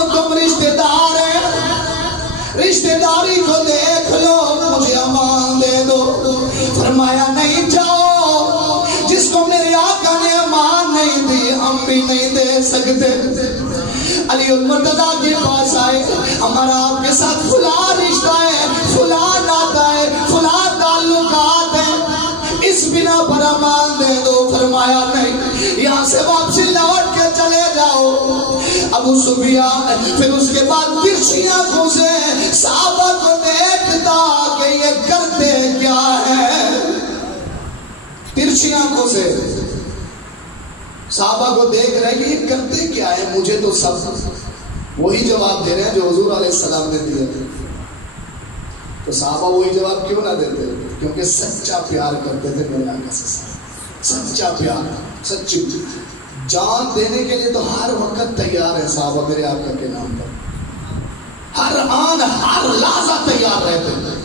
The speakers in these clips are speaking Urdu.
ہم تم رشتہ دار ہیں، رشتہ داری کو دیکھ لو، مجھے امان دے دو۔ فرمایا نہیں، جاؤ، جس کو میرے آقا نے امان نہیں دی ہم بھی نہیں دے سکتے۔ علی المرتضیٰ کے پاس آئے، ہمارا آپ کے ساتھ فلاں رشتہ ہے، فلاں ناتا ہے، فلاں تعلقات ہیں، اس بنا پر امان دے دو۔ فرمایا نہیں، یہاں سے واپسی لوٹ کے چلے جاؤ۔ ابو سفیان پھر اس کے بعد ترچھی آنکھوں سے صحابہ کو دیکھتا کہ یہ کرتے کیا ہے، ترچھی آنکھوں سے صحابہ کو دیکھ رہے کہ یہ کرتے کیا ہے، مجھے تو سب وہی جواب دے رہے ہیں جو حضور علیہ السلام نے دیے تھے۔ تو صحابہ وہی جواب کیوں نہ دیتے؟ کیونکہ سچا پیار کرتے تھے میرے آقا سے، سچا پیار، سچی جان دینے کے لیے تو ہر وقت تیار ہے صحابہ میرے آقا کے نام پر، ہر آن ہر لحظہ تیار رہتے ہیں۔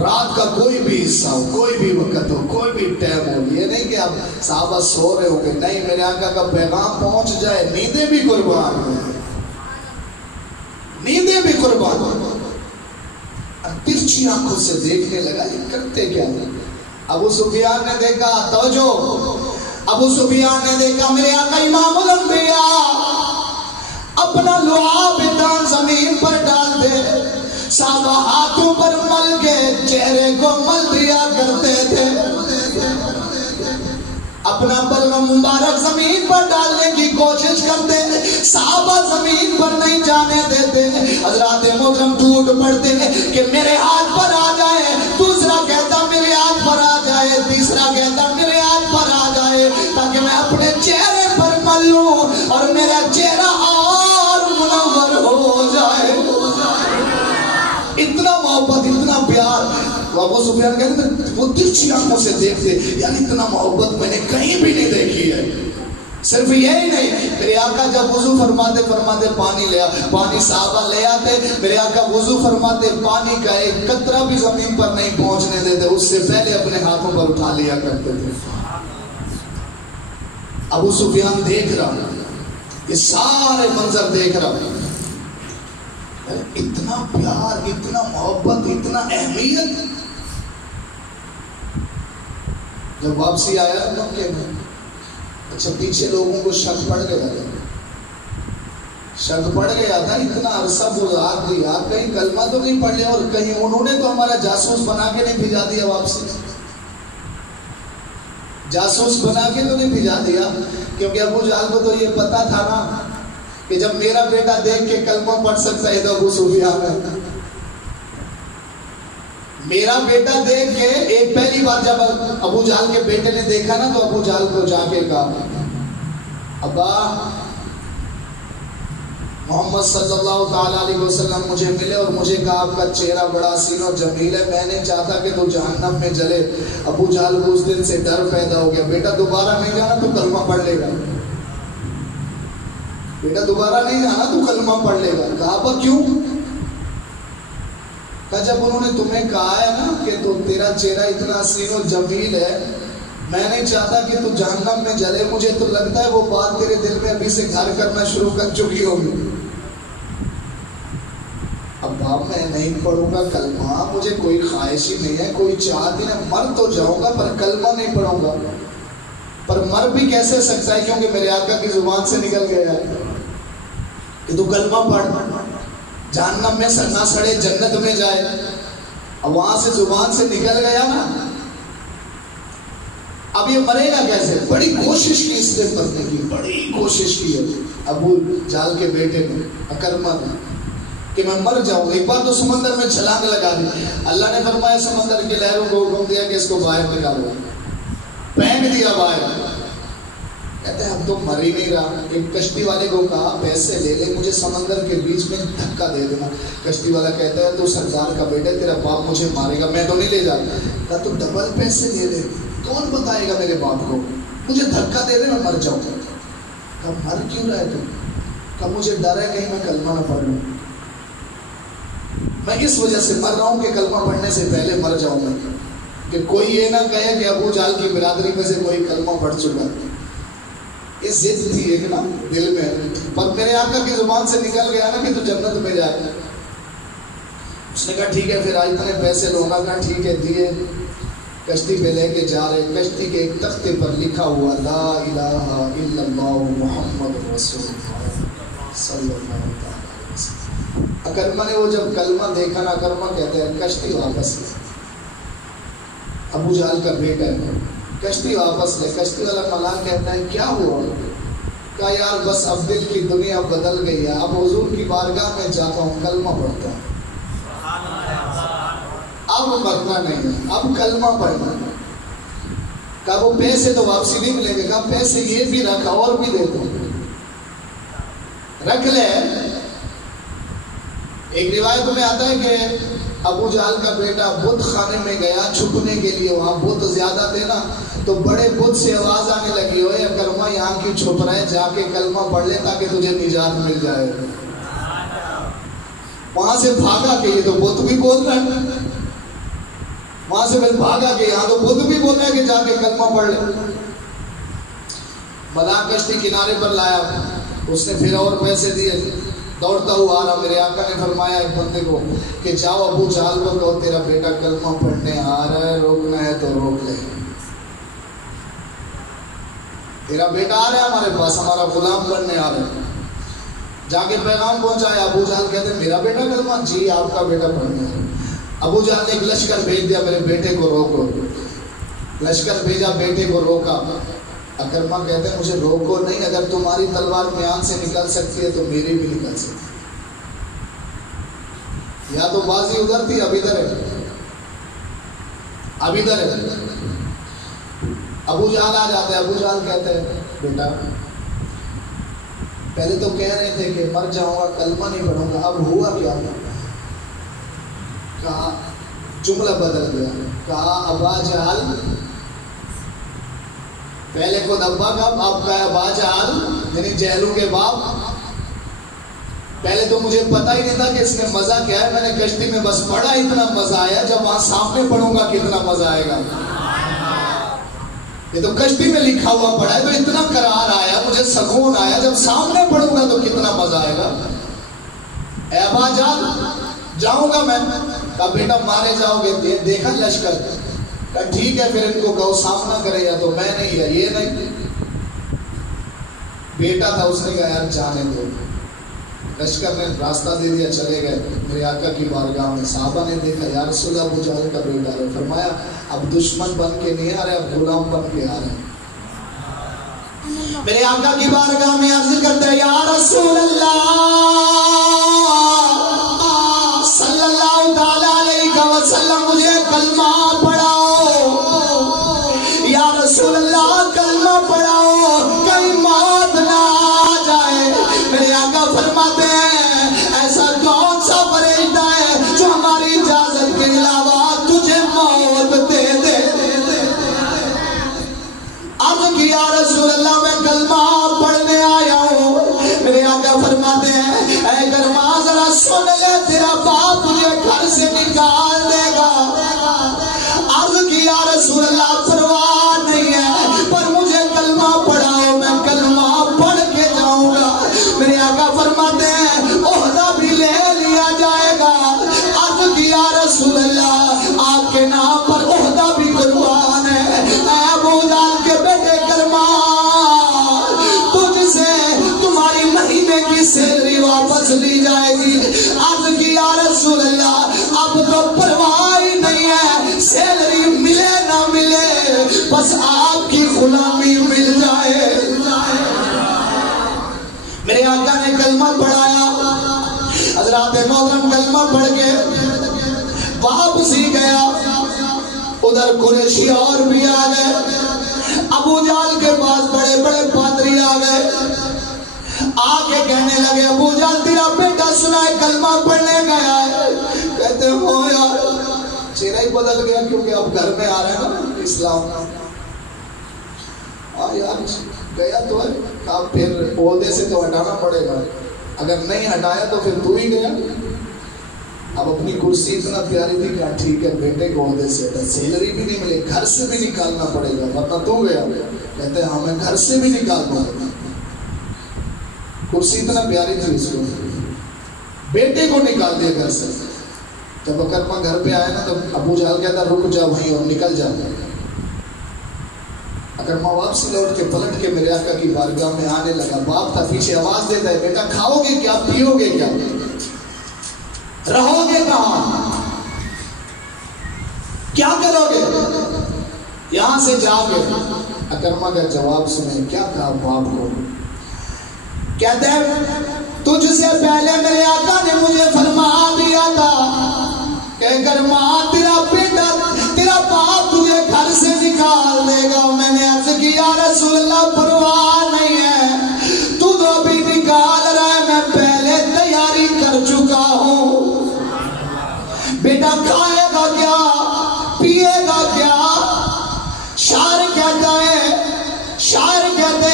رات کا کوئی بھی حصہ ہو، کوئی بھی وقت ہو، کوئی بھی ٹائم ہو، یہ نہیں کہ اب صحابہ سو رہے ہوں گے، نہیں، میرے آقا کا پیغام پہنچ جائے، نیندیں بھی قربان ہوں، نیندیں بھی قربان ہوں۔ ترچھی آنکھوں سے دیکھنے لگا یہ کرتے کیا تھے۔ ابو سفیان نے دیکھا، توجہ، ابو سفیان نے دیکھا میرے آقا امام الانبیاء اپنا لعاب دان زمین پر ڈال دے، صحابہ ہاتھوں پر مل کے چہرے کو مل دیا کرتے تھے، اپنا بلغم مبارک زمین پر ڈالنے کی کوشش کرتے، صحابہ زمین پر نہیں جانے دیتے۔ حضرات محترم ٹوٹ پڑتے کہ میرے ہاتھ پر آ جائے، دوسرا کہتا میرے ہاتھ پر آ جائے، تیسرا کہتا میرے ہاتھ پر آ جائے تاکہ میں اپنے چہرے پر مل لوں اور میرا چہرہ اور منور ہو جائے۔ اتنا محبت، اتنا پیار۔ ابو سفیان کہتے ہیں وہ ترچھی آنکھوں سے دیکھتے، یعنی اتنا محبت میں نے کہیں بھی نہیں دیکھی ہے۔ صرف یہی نہیں، میرے آقا جب وضو فرماتے فرماتے پانی لیا، پانی صحابہ لے آتے، میرے آقا وضو فرماتے پانی کا ایک قطرہ بھی زمین پر نہیں پہنچنے دیتے، اس سے پہلے اپنے ہاتھوں پر اٹھا لیا کرتے تھے۔ ابو سفیان دیکھ رہا، یہ سارے منظر دیکھ رہا، اتنا پیار، اتنا محبت، اتنا اہمیت۔ جب واپسی آیا مکے میں، اچھا پیچھے لوگوں کو شک پڑ گیا تھا، شک پڑ گیا تھا، اتنا عرصہ گزار دیا، کہیں کلمہ تو نہیں پڑھ لیا، اور کہیں انہوں نے تو ہمارا جاسوس بنا کے نہیں بھیجا دیا واپسی، جاسوس بنا کے تو نہیں بھیجا دیا، کیونکہ ابو جہل کو تو یہ پتا تھا نا کہ جب میرا بیٹا دیکھ کے کلمہ پڑھ سکتا ہے تو ابو سفیان ہے۔ میرا بیٹا دیکھ کے ایک پہلی بار جب ابو جہل کے بیٹے نے دیکھا نا تو ابو جہل کو جا کے کہا، ابا محمد صلی اللہ تعالیٰ علیہ وسلم مجھے ملے اور مجھے کہا آپ کا چہرہ بڑا حسین و جمیل ہے، میں نہیں چاہتا کہ تو جہنم میں جلے۔ ابو جہل کو اس دن سے ڈر پیدا ہو گیا، بیٹا دوبارہ نہیں جانا تو کلمہ پڑھ لے گا، بیٹا دوبارہ نہیں جانا تو کلمہ پڑھ لے گا۔ کہا ابا کیوں؟ کہا جب انہوں نے تمہیں کہا ہے نا کہ تو تیرا چہرہ اتنا حسین و جمیل ہے، میں نہیں چاہتا کہ تو جہنم میں جلے، مجھے تو لگتا ہے وہ بات تیرے دل میں ابھی سے گھر کرنا شروع کر چکی ہوگی۔ اب باپ میں نہیں پڑھوں گا کلمہ، مجھے کوئی خواہش ہی نہیں ہے، کوئی چاہت ہی نہیں، مر تو جاؤں گا پر کلمہ نہیں پڑھوں گا۔ پر مر بھی کیسے سکتا ہے کیونکہ میرے آقا کی زبان سے نکل گیا ہے کہ تو کلمہ پڑھ، جہنم میں نہ سڑے جنت میں جائے۔ اب وہاں سے زبان سے نکل گیا نا، اب یہ مرے گا کیسے؟ بڑی کوشش کی اس نے مرنے کی، بڑی کوشش کی ہے ابو جہل کے بیٹے نے، اکرمہ نے، کہ میں مر جاؤں۔ ایک بار تو سمندر میں چھلانگ لگا دی، اللہ نے فرمایا سمندر کی لہروں کو حکم دیا کہ اس کو باہر نکالو، پھینک دیا باہر۔ کہتے ہیں اب تو مر ہی نہیں رہا۔ ایک کشتی والے کو کہا پیسے لے لے، مجھے سمندر کے بیچ میں دھکا دے دینا۔ کشتی والا کہتا ہے تو سردار کا بیٹا، تیرا باپ مجھے مارے گا، میں تو نہیں لے جاتا۔ کہا تو ڈبل پیسے دے دے، کون بتائے گا میرے باپ کو، مجھے دھکا دے دے میں مر جاؤں۔ کہا مر کیوں رہے تم؟ کہا مجھے ڈر ہے کہیں میں کلمہ نہ پڑھ لوں، میں اس وجہ سے مر رہا ہوں کہ کلمہ پڑھنے سے پہلے مر جاؤں گا، کہ کوئی یہ نہ کہے کہ ابو جہل کی برادری میں سے کوئی کلمہ پڑھ چکا۔ یہ ضد تھی ایک نا دل میں، پر میرے آقا کی زبان سے نکل گیا نا کہ تو جنت میں جائے. اس نے کہا ٹھیک ہے پھر آج اتنے پیسے لو گا. کہا ٹھیک ہے دیے. کشتی پہ لے کے جا رہے، کشتی کے ایک تختے پر لکھا ہوا لا الہ الا اللہ محمد رسول اللہ صلی اللہ علیہ وسلم. اکرمہ نے وہ جب کلمہ دیکھا نا، اکرمہ کہتے ہیں کشتی واپس لے. ابو جہل کا بیٹا ہے، کشتی واپس لے. کشتی والا ملان کہتا ہے کیا ہوا؟ کہا یار بس اب دل کی دنیا بدل گئی ہے، اب حضور کی بارگاہ میں جاتا ہوں کلمہ پڑھتا ہوں، اب مرنا نہیں ہے، اب کلمہ پڑھنا. کہا وہ پیسے تو واپسی نہیں ملیں گے. کہا پیسے یہ بھی رکھ اور بھی دے دو، رکھ لے. ایک روایت میں آتا ہے کہ ابو جہل کا بیٹا بت خانے میں گیا چھپنے کے لیے، وہاں بت زیادہ تھے نا، تو بڑے بت سے آواز آنے لگی ہوئے اکرمہ یہاں کیوں چھپ رہے، جا کے کلمہ پڑھ لے تاکہ تجھے نجات مل جائے. وہاں سے بھاگا کہ یہ تو بت بھی بول رہے ہیں، وہاں سے پھر بھاگا کہ یہاں تو بت بھی بول رہے ہیں کہ جا کے کلمہ پڑھ لے. مدار کشتی کنارے پر لایا، اس نے پھر اور پیسے دیے. دوڑتا ہوا آ رہا. میرے آقا نے فرمایا ایک بندے کو کہ جاؤ ابو جہل کو کہو تیرا بیٹا کلمہ پڑھنے آ رہا ہے، روکنا ہے تو روک لے. تیرا بیٹا آ رہا ہے ہمارے پاس، ہمارا غلام بننے آ رہا ہے. جا کے پیغام پہنچایا. ابو جہل کہتے ہیں میرا بیٹا کلمہ؟ جی آپ کا بیٹا پڑھنے آ رہا ہے. ابو جہل نے ایک لشکر بھیج دیا میرے بیٹے کو روکو. لشکر بھیجا، بیٹے کو روکا. اکرمہ کہتے ہیں مجھے روکو نہیں، اگر تمہاری تلوار میان سے نکل سکتی ہے تو میری بھی نکل سکتی ہے. یا تو بازی ادھر تھی، اب ادھر ہے، اب ادھر ہے. ابو جہل آ جاتے ہیں. ابو جہل کہتے ہیں بیٹا پہلے تو کہہ رہے تھے کہ مر جاؤں گا کلمہ نہیں پڑھوں گا، اب ہوا کیا؟ کہا جملہ بدل گیا. کہا ابا جہل، پہلے خود ابا کا، اب کا ابا جہل یعنی جہلو کے باپ. پہلے تو مجھے پتا ہی نہیں تھا کہ اس میں مزہ کیا ہے. میں نے کشتی میں بس پڑھا، اتنا مزہ آیا، جب وہاں سامنے پڑھوں گا کتنا مزہ آئے گا. یہ تو کشتی میں لکھا ہوا پڑھا ہے تو اتنا قرار آیا، مجھے سکون آیا، جب سامنے پڑھوں گا تو کتنا مزہ آئے گا. اے ابا جان جاؤں گا میں. کہا بیٹا مارے جاؤ گے. دیکھا لشکر. کہا ٹھیک ہے پھر ان کو کہو سامنا کرے، یا تو میں نہیں یا یہ نہیں. بیٹا تھا، اس نے کہا یار جانے دو. لشکر نے راستہ دے دیا، چلے گئے میرے آقا کی بارگاہ میں. صحابہ نے دیکھا یا رسول اللہ ابو جہل کا بیٹا ہے. فرمایا اب دشمن بن کے نہیں آ رہے، اب غلام بن کے آ رہے. میرے آقا کی بارگاہ میں عرض کرتے ہیں یا رسول اللہ صلی اللہ تعالی علیہ وسلم مجھے کلمہ پڑھاؤ. یا رسول اللہ کلمہ پڑھاؤ، کہیں موت نہ آ جائے. میرے آقا فرماتے ہیں ایسا کون سا فرشتہ ہے جو ہماری اجازت کے علاوہ تجھے موت دے دے. عرض کی یا رسول اللہ میں کلمہ پڑھنے آیا ہوں. میرے آقا فرماتے ہیں اے کرما ذرا سن لے، تیرا باپ تجھے گھر سے نکال دے گا. عرض کی یا رسول اللہ پرواہ نہیں ہے، پر مجھے کلمہ پڑھاؤ، میں کلمہ پڑھ کے جاؤں گا. میرے آقا فرماتے ہیں عہدہ بھی لے لیا جائے گا. عرض کی یا رسول اللہ آپ کے نام پر عہدہ بھی قربان ہے. اے ابو جہل کے بیٹے کرما، تجھ سے تمہاری مہینے کی سیلری واپس لی جائے گی. عرض کی یا رسول اللہ اب تو پرواہ ہی نہیں ہے، سیلری ملے نہ ملے، بس آپ کی غلامی مل جائے. میرے آقا نے کلمہ پڑھایا. حضرات محترم کلمہ پڑھ کے واپسی گیا. ادھر قریشی اور بھی آ گئے. ابو جہل کے پاس بڑے بڑے پادری آ گئے. آ کے کہنے لگے ابو جہل تیرا بیٹا سنا ہے کلمہ پڑھنے گیا ہے. کہتے ہو یار، چہرہ ہی بدل گیا کیونکہ اب گھر میں آ رہا ہے نا اسلام. یار گیا تو ہے. کہا پھر عہدے سے تو ہٹانا پڑے گا، اگر نہیں ہٹایا تو پھر تو ہی گیا. اب اپنی کرسی اتنا پیاری تھی کہ ٹھیک ہے بیٹے کو عہدے سے ہٹا، سیلری بھی نہیں ملے، گھر سے بھی نکالنا پڑے گا ورنہ تو گیا. کہتے ہیں ہاں میں گھر سے بھی نکال دوں گا. کرسی اتنا پیاری تھی اس کو. بیٹے کو نکال دیا گھر سے. جب اکرمہ گھر پہ آیا نا تو ابو جہل کہتا رک جا وہیں اور نکل جا. اکرمہ واپسی لوٹ کے پلٹ کے میرے آقا کی بارگاہ میں آنے لگا. باپ تھا پیچھے آواز دیتا ہے بیٹا کھاؤ گے کیا, پیو گے کیا, رہو گے کہاں, کیا کرو گے, یہاں سے جا گے. اکرمہ کا جواب سنیں کیا کہا باپ کو. کہتے ہیں تجھ سے پہلے میرے آقا نے مجھے فرما دیا تھا کہ اکرمہ تیرا بیٹا تیرا باپ تجھے گھر سے نکال دے گا. میں نے عرض کی یا رسول اللہ پرواہ نہیں ہے, تو ابھی نکال رہا ہے, میں پہلے تیاری کر چکا ہوں. بیٹا کھائے گا کیا, پیے گا کیا. شاعر کہتا ہے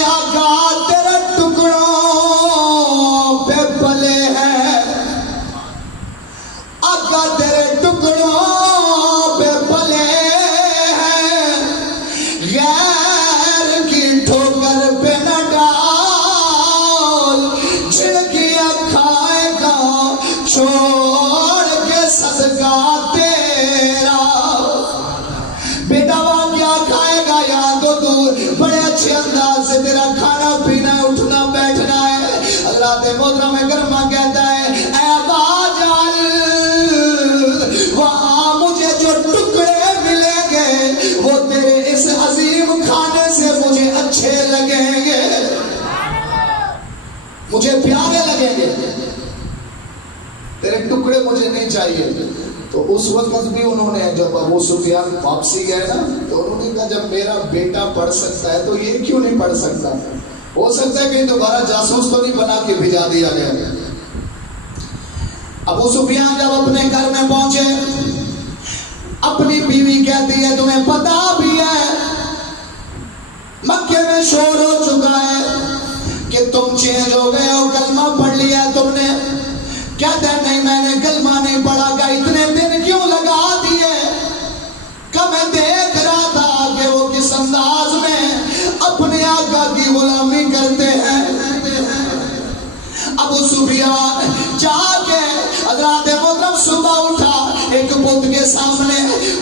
آقا تیرے ٹکڑوں پہ پلے ہیں, آقا تیرے ٹکڑوں پہ پلے ہیں, غیر کی ٹھوکر پہ نہ ڈال, جھڑکیاں کھائے گا چھوڑ کے صدقہ تیرا. بیٹا وہاں کیا کھائے گا یہاں تو دور, بڑے اچھے انداز سے تیرا کھانا پینا اٹھنا بیٹھنا ہے. حضرات محترم اکرمہ کہتا ہے اے باجل وہاں مجھے جو ٹکڑے ملیں گے وہ تیرے اس عظیم کھانے سے مجھے اچھے لگیں گے, مجھے پیارے لگیں گے, تیرے ٹکڑے مجھے نہیں چاہیے. تو اس وقت بھی انہوں نے جب ابو سفیان واپسی گئے نا تو انہوں نے کہا جب میرا بیٹا پڑھ سکتا ہے تو یہ کیوں نہیں پڑھ سکتا, ہو سکتا ہے کہ دوبارہ جاسوس تو نہیں بنا کے بھیجا دیا گیا. ابو سفیان جب اپنے گھر میں پہنچے اپنی بیوی کہتی ہے تمہیں پتا بھی ہے مکے میں شور ہو چکا ہے کہ تم چینج ہو گئے ہو, کلمہ پڑھ لیا ہے تم نے. کہتے ہیں نہیں میں نے کلمہ نہیں پڑھا. کہ اتنے دن کیوں لگا دیے, کہ میں دیکھ رہا تھا کہ وہ کس انداز میں اپنے آقا کی غلامی کرتے ہیں. ابو سفیان جا کے حضرات محترم صبح اٹھا, ایک بت کے سامنے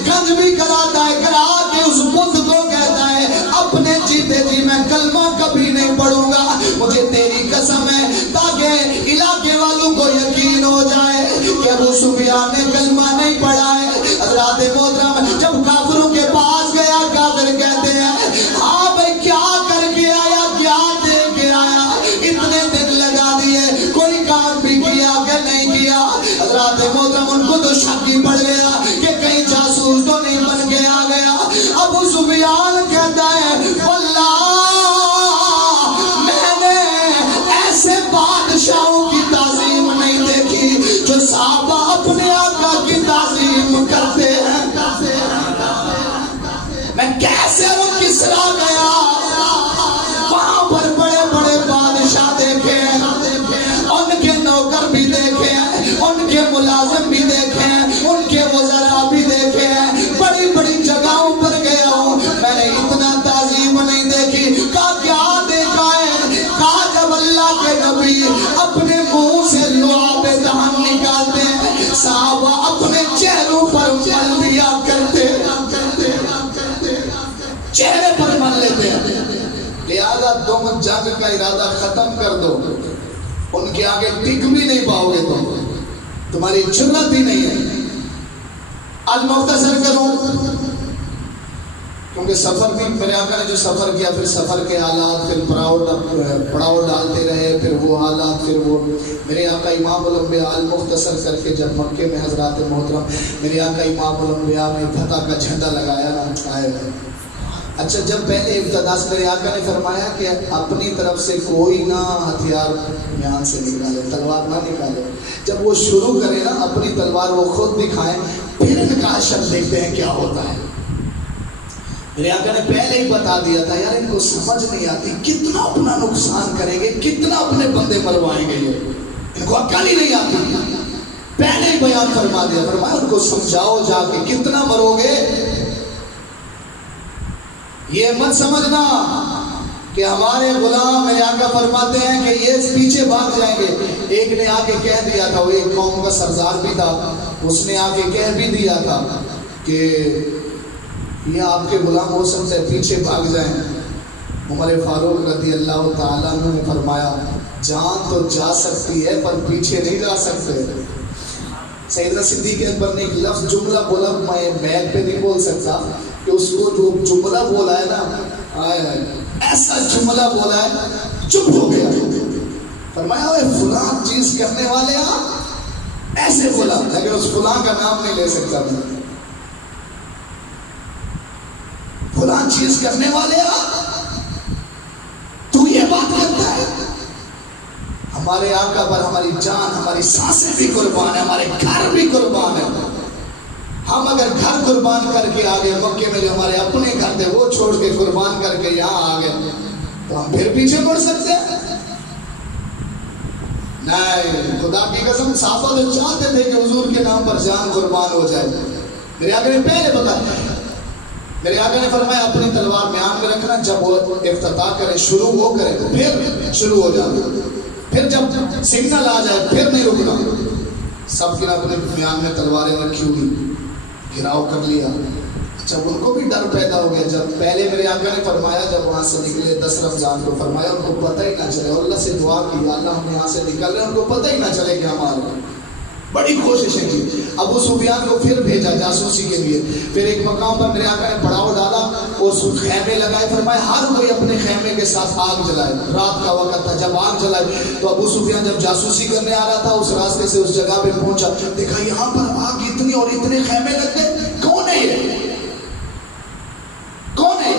گنج بھی کراتا ہے, کرا کے اس بت کو کہتا ہے اپنے جیتے جی میں کلمہ کبھی نہیں پڑھوں گا, مجھے تیری قسم ہے, تاکہ علاقے والوں کو یقین ہو جائے کہ ابو سفیان نے کلمہ نہیں پڑھا ہے. حضرات محترم جب کافروں کے پاس گیا کافر کہتے ہیں ہاں بھائی کیا کر کے آیا, کیا دے کے آیا, اتنے دن لگا دیے کوئی کام بھی کیا کہ نہیں کیا. حضرات محترم ان کو تو شک ہی پڑ گیا کہ کہیں جاسوس تو نہیں بن کے آ گیا. ابو سفیان کہتا ہے واللہ میں نے ایسے بادشاہوں کی تعظیم نہیں دیکھی جو صحابہ اپنے آقا کی تعظیم کرتے ہیں. میں کیسے وہ کسرا گیا وہاں پر بڑے بڑے بادشاہ دیکھے ہیں, ان کے نوکر بھی دیکھے ہیں, ان کے ملازم بھی دیکھے ہیں, ان کے وزراء بھی دیکھے ہیں, بڑی بڑی جگہوں پر گیا ہوں, میں نے اتنا تعظیم نہیں دیکھی. کہا کیا دیکھا ہے, کہا جب اللہ کے نبی اپنے منہ سے لعاب دہن نکالتے ہیں صحابہ اپنے چہروں پر مل دیا کرتے, چہرے پر مل لیتے ہیں. لہذا تم جنگ کا ارادہ ختم کر دو, ان کے آگے ٹک بھی نہیں پاؤ گے, تمہاری جرت ہی نہیں ہے. آج مختصر کروں کیونکہ سفر بھی میرے آقا نے جو سفر کیا, پھر سفر کے حالات, پھر پڑاؤ ڈالتے رہے, پھر وہ حالات, پھر وہ میرے آقا امام الانبیاء مختصر کر کے جب مکے میں حضرات محترم میرے آقا امام الانبیاء نے فتح کا جھنڈا لگایا نا آئے گئے. اچھا جب پہلے ابتدا سے میرے آقا نے فرمایا کہ اپنی طرف سے کوئی نہ ہتھیار میان سے نکالے, تلوار نہ نکالے. جب وہ شروع کرے نا اپنی تلوار وہ خود دکھائیں, پھر ان کا شک دیکھتے ہیں کیا ہوتا ہے. میرے آقا نے پہلے ہی بتا دیا تھا یار ان کو سمجھ نہیں آتی, کتنا اپنا نقصان کریں گے, کتنا اپنے بندے مروائیں گے, ان کو عقل ہی نہیں آتی. پہلے ہی بیان فرما دیا, فرمایا ان کو سمجھاؤ جا کے کتنا مرو گے, یہ مت سمجھنا کہ ہمارے غلام میرے آقا فرماتے ہیں کہ یہ پیچھے بھاگ جائیں گے. ایک نے آ کے کہہ دیا تھا، وہ ایک قوم کا سردار بھی تھا، اس نے آ کے کہہ بھی دیا تھا کہ یہ آپ کے غلام ہو سکتے ہیں، پیچھے بھاگ جائیں. عمر فاروق رضی اللہ تعالیٰ عنہ نے فرمایا جان تو جا سکتی ہے پر پیچھے نہیں جا سکتے. سیدنا صدیق اکبر نے ایک لفظ جملہ بولا، میں میک پہ نہیں بول سکتا، کہ اس کو جو جملہ بولا ہے نا، ایسا جملہ بولا ہے چپ ہو گیا. فرمایا فلاں چیز کرنے والے آپ ایسے بولا، لیکن اس فلاں کا نام نہیں لے سکتا میں. فلاں چیز کرنے والے آپ، تو یہ بات کرتا ہے. ہمارے آقا پر ہماری جان، ہماری سانسیں بھی قربان ہے، ہمارے گھر بھی قربان ہے. ہم اگر گھر قربان کر کے آگے مکے میں جو ہمارے اپنے گھر تھے وہ چھوڑ کے قربان کر کے یہاں آ گئے تو ہم پھر پیچھے مڑ سکتے ہیں؟ نہیں. خدا کی قسم صحابہ تو چاہتے تھے کہ حضور کے نام پر جان قربان ہو جائے. میرے آقا نے پہلے بتایا، میرے آقا نے فرمایا اپنی تلوار میان میں رکھنا، جب وہ افتتاح کرے شروع وہ کرے تو پھر شروع ہو جانا، پھر جب سگنل آ جائے پھر نہیں رکنا. سب کے اپنے میان میں تلواریں رکھی ہوئی، گھراؤ کر لیا. اچھا ان کو بھی ڈر پیدا ہو گیا. جب پہلے میرے آقا نے فرمایا جب وہاں سے نکلے 10 رمضان کو، فرمایا ان کو پتہ ہی نہ چلے، اور اللہ سے دعا کی اللہ ہم یہاں سے نکل رہے ہیں ان کو پتہ ہی نہ چلے کہ ہم آ رہے ہیں. بڑی کوششیں کی. ابو سفیان کو پھر بھیجا جاسوسی کے لیے. پھر ایک مقام پر میرے آقا نے پڑاؤ ڈالا اور خیمے لگائے. فرمایا ہر کوئی اپنے خیمے کے ساتھ آگ جلائے. رات کا وقت تھا. جب آگ جلائے تو ابو سفیان جب جاسوسی کرنے آ رہا تھا اس راستے سے اس جگہ پہ پہنچا، دیکھا یہاں پر آگ اتنی اور اتنے خیمے لگ گئے. کون ہے یہ؟ کون ہے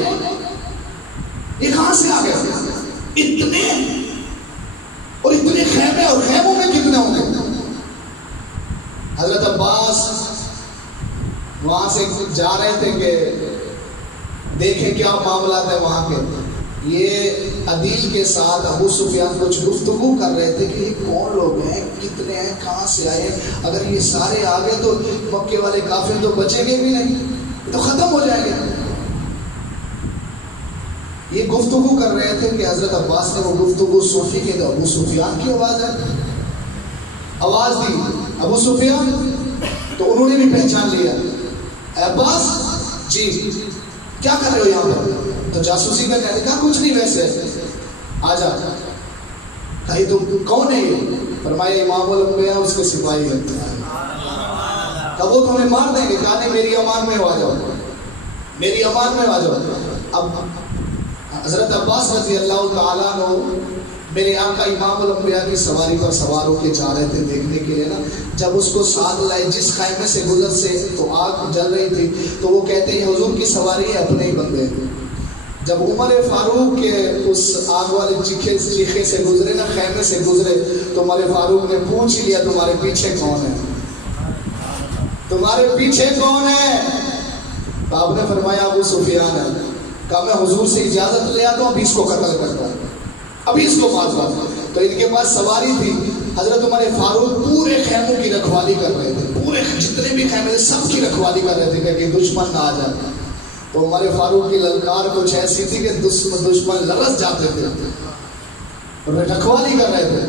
یہ کہاں سے آ گیا؟ اتنے اور اتنے خیمے، اور خیموں میں کتنے ہوں گے؟ حضرت عباس وہاں سے جا رہے تھے کہ دیکھیں کیا معاملات ہیں وہاں کے. یہ عدیل کے ساتھ ابو سفیان کچھ گفتگو کر رہے تھے کہ یہ کون لوگ ہیں، کتنے ہیں، کہاں سے آئے. اگر یہ سارے آ گئے تو مکے والے کافر تو بچیں گے بھی نہیں، تو ختم ہو جائیں گے. یہ گفتگو کر رہے تھے کہ حضرت عباس نے وہ گفتگو سنی کہ تو ابو سفیان کی آواز ہے. آواز دی ابو سفیان تو انہوں نے بھی پہچان لیا. عباس جی کیا کر رہے ہو یہاں پر؟ تو جاسوسی کرنے آئے. کہا کچھ نہیں ویسے آ جا. کہی تم کون ہے یہ؟ فرمایا امام الانبیاء اس کے سپاہی ہے. کہا وہ تمہیں مار دیں گے. کہا نہیں میری امان میں آ جاؤ، میری امان میں آ جاؤ. اب حضرت عباس رضی اللہ تعالیٰ عنہ میرے آقا امام الانبیاء کی سواری پر سوار ہو کے جا رہے تھے دیکھنے کے لیے نا. جب اس کو ساتھ لائے جس خیمے سے گزر سے تو آگ جل رہی تھی تو وہ کہتے ہیں حضور کی سواری ہے اپنے ہی بندے. جب عمر فاروق کے اس آگ والے چیخے سے گزرے نا، خیمے سے گزرے، تو عمر فاروق نے پوچھ لیا تمہارے پیچھے کون ہے، تمہارے پیچھے کون ہے؟ تو آپ نے فرمایا ابو سفیان ہے. کہا میں حضور سے اجازت لے آتا ہوں، ابھی اس کو قتل کرتا ہوں، ابھی اس کو مارتا ہوں. تو ان کے پاس سواری تھی. حضرت عمر فاروق پورے خیموں کی رکھوالی کر رہے تھے، پورے جتنے بھی خیمے تھے سب کی رکھوالی کر رہے تھے کہ دشمن نہ آ جائے. تو عمر فاروق کی للکار کچھ ایسی تھی کہ دشمن لرز جاتے تھے اور رکھوالی کر رہے تھے.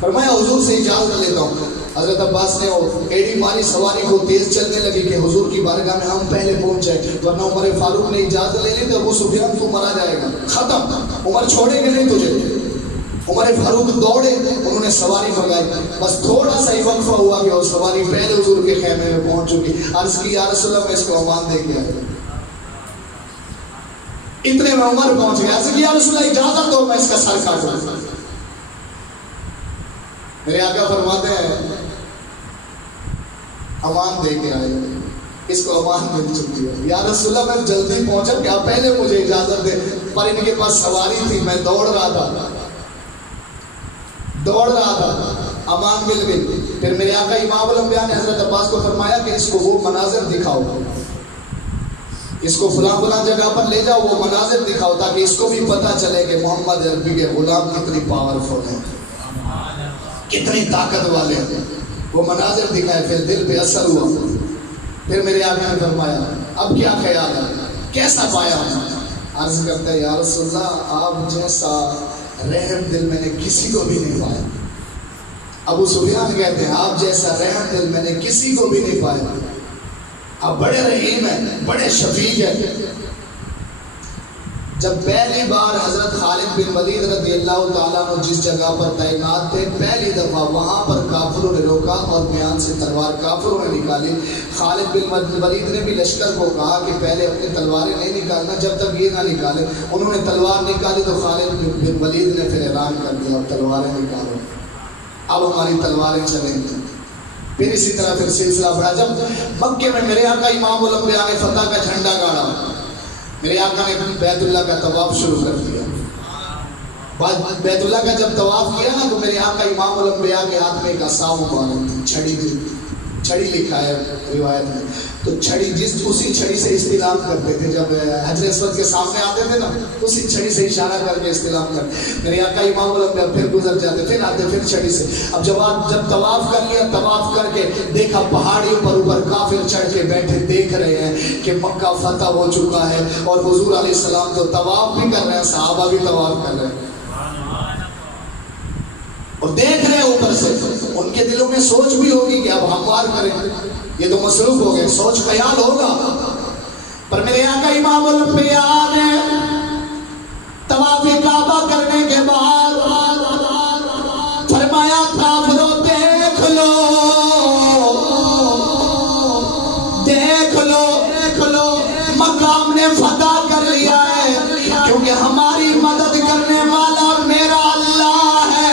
فرمایا حضور سے اجازت لیتا ہوں. حضرت عباس نے ایڑی ماری سواری کو، تیز چلنے لگی کہ حضور کی بارگاہ میں ہم پہلے پہنچ جائے. ورنہ عمر فاروق نے اجازت لے لی تو ابو سفیان تو مرا جائے گا، ختم، عمر چھوڑیں گے نہیں تجھے. عمر فاروق دوڑے، انہوں نے سواری منگائی. بس تھوڑا سا ہی وقفہ ہوا کہ وہ سواری پہلے حضور کے خیمے میں پہنچ چکی. عرض کی یا رسول اللہ میں اس کو امان دے گیا. اتنے میں عمر پہنچ گیا. عرض کی یا رسول اللہ اجازت دو میں اس کا سر کاٹوں. میرے آقا فرماتے ہیں امان دے کے آئے، اس کو امان مل چکی ہے. یا رسول اللہ میں جلدی پہنچا، کیا پہلے مجھے اجازت دے. پر ان کے پاس سواری تھی، میں دوڑ رہا تھا، امان مل گئی. پھر میرے آقا امام الانبیاء نے حضرت عباس کو فرمایا کہ اس کو وہ مناظر دکھاؤ، اس کو فلاں فلاں جگہ پر لے جاؤ، وہ مناظر دکھاؤ تاکہ اس کو بھی پتہ چلے کہ محمد عربی کے غلام کتنی پاورفل ہیں، کتنی طاقت والے ہیں. وہ مناظر دکھائے، پھر دل پہ اثر ہوا. پھر میرے آقا نے فرمایا اب کیا خیال ہے، کیسا پایا؟ عرض کرتا ہے یا رسول اللہ آپ جیسا رحم دل میں نے کسی کو بھی نہیں پایا. ابو سفیان کہتے ہیں آپ جیسا رحم دل میں نے کسی کو بھی نہیں پایا. آپ بڑے رحیم ہیں, بڑے شفیق ہیں. جب پہلی بار حضرت خالد بن ولید رضی اللہ تعالیٰ عنہ جس جگہ پر تعینات تھے, پہلی دفعہ وہاں پر کافروں نے روکا اور میان سے تلوار کافروں نے نکالی. خالد بن ولید نے بھی لشکر کو کہا کہ پہلے اپنی تلواریں نہیں نکالنا جب تک یہ نہ نکالے. انہوں نے تلوار نکالی تو خالد بن ولید نے پھر اعلان کر دیا اب تلواریں نکالو, اب ہماری تلواریں چلیں گی. پھر اسی طرح پھر سلسلہ بڑھا. جب مکے میں میرے آقا امام الانبیاء نے فتح کا جھنڈا گاڑا, میرے آقا نے بیت اللہ کا طواف شروع کر دیا. بیت اللہ کا جب طواف کیا نا تو میرے آقا امام الانبیاء کے ہاتھ میں ایک عصا مبارک تھی, چھڑی لکھا ہے روایت میں. تو چھڑی اسی چھڑی سے استلام کرتے تھے. جب حجر اسود کے سامنے آتے تھے نا اسی چھڑی سے اشارہ کر کے استلام کرتے. میرے آقا امام الانبیاء پھر گزر جاتے, پھر آتے, پھر چھڑی سے. اب جب طواف کر لیا, طواف کر کے دیکھا پہاڑیوں پر اوپر کافر چڑھ کے بیٹھے دیکھ رہے ہیں کہ مکہ فتح ہو چکا ہے, اور حضور علیہ السلام تو طواف بھی کر رہے ہیں, صحابہ بھی طواف کر رہے ہیں اور دیکھ رہے ہیں اوپر سے. ان کے دلوں میں سوچ بھی ہوگی کہ اب ہم وار کریں, یہ تو مصروف ہو گئے, سوچ خیال ہوگا. پر میرے آقا امام الانبیاء نے طواف کعبہ کرنے کے بعد فرمایا کافروں دیکھ لو, دیکھ لو, دیکھ لو, مقام نے فتح کر لیا ہے, کیونکہ ہماری مدد کرنے والا میرا اللہ ہے.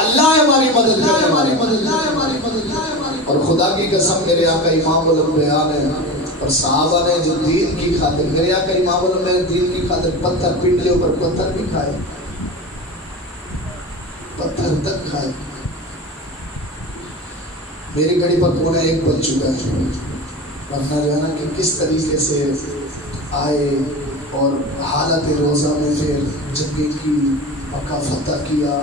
اللہ ہماری مدد کرنے والی. اور خدا کی قسم میرے آقا امام الانبیاء نے اور صحابہ نے جو دین کی خاطر, میرے آقا امام الانبیاء نے دین کی خاطر پتھر, پنڈلیوں پر پتھر بھی کھائے, پتھر تک کھائے. میری گھڑی پر پونے 1 بج چکا ہے, ورنہ جو ہے نا کہ کس طریقے سے آئے اور حالت روزہ میں پھر جنگی کی, مکہ فتح کیا,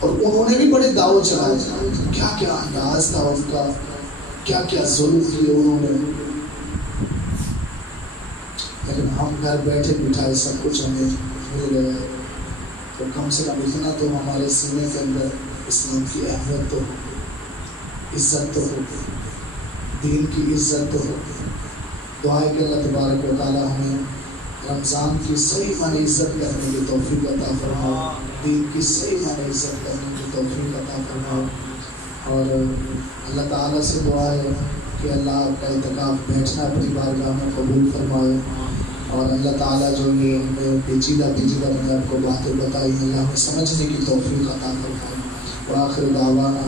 اور انہوں نے بھی بڑے دعوے چلائے. کیا کیا انداز تھا ان کا, کیا کیا ظلم کیے انہوں نے. لیکن ہم گھر بیٹھے بٹھائے سب کچھ ہمیں مل گیا, تو کم سے کم اتنا تو ہمارے سینے کے اندر اسلام کی اہمیت تو ہو, عزت تو ہو, دین کی عزت تو ہو. دعائے کہ اللہ تبارک و تعالی ہمیں رمضان کی صحیح معنی عزت کرنے کی توفیق عطا فرمائے, دین کی صحیح معنی عزت کرنے کی توفیق عطا فرمائے. اور اللہ تعالیٰ سے دعا ہے کہ اللہ آپ کا اعتکاف بیٹھنا اپنی بارگاہ میں قبول فرمائے, اور اللہ تعالیٰ جو یہ ہمیں پیچیدہ میں نے آپ کو باتیں بتائی, اللہ ہمیں سمجھنے کی توفیق عطا فرمائے. وآخر دعوانا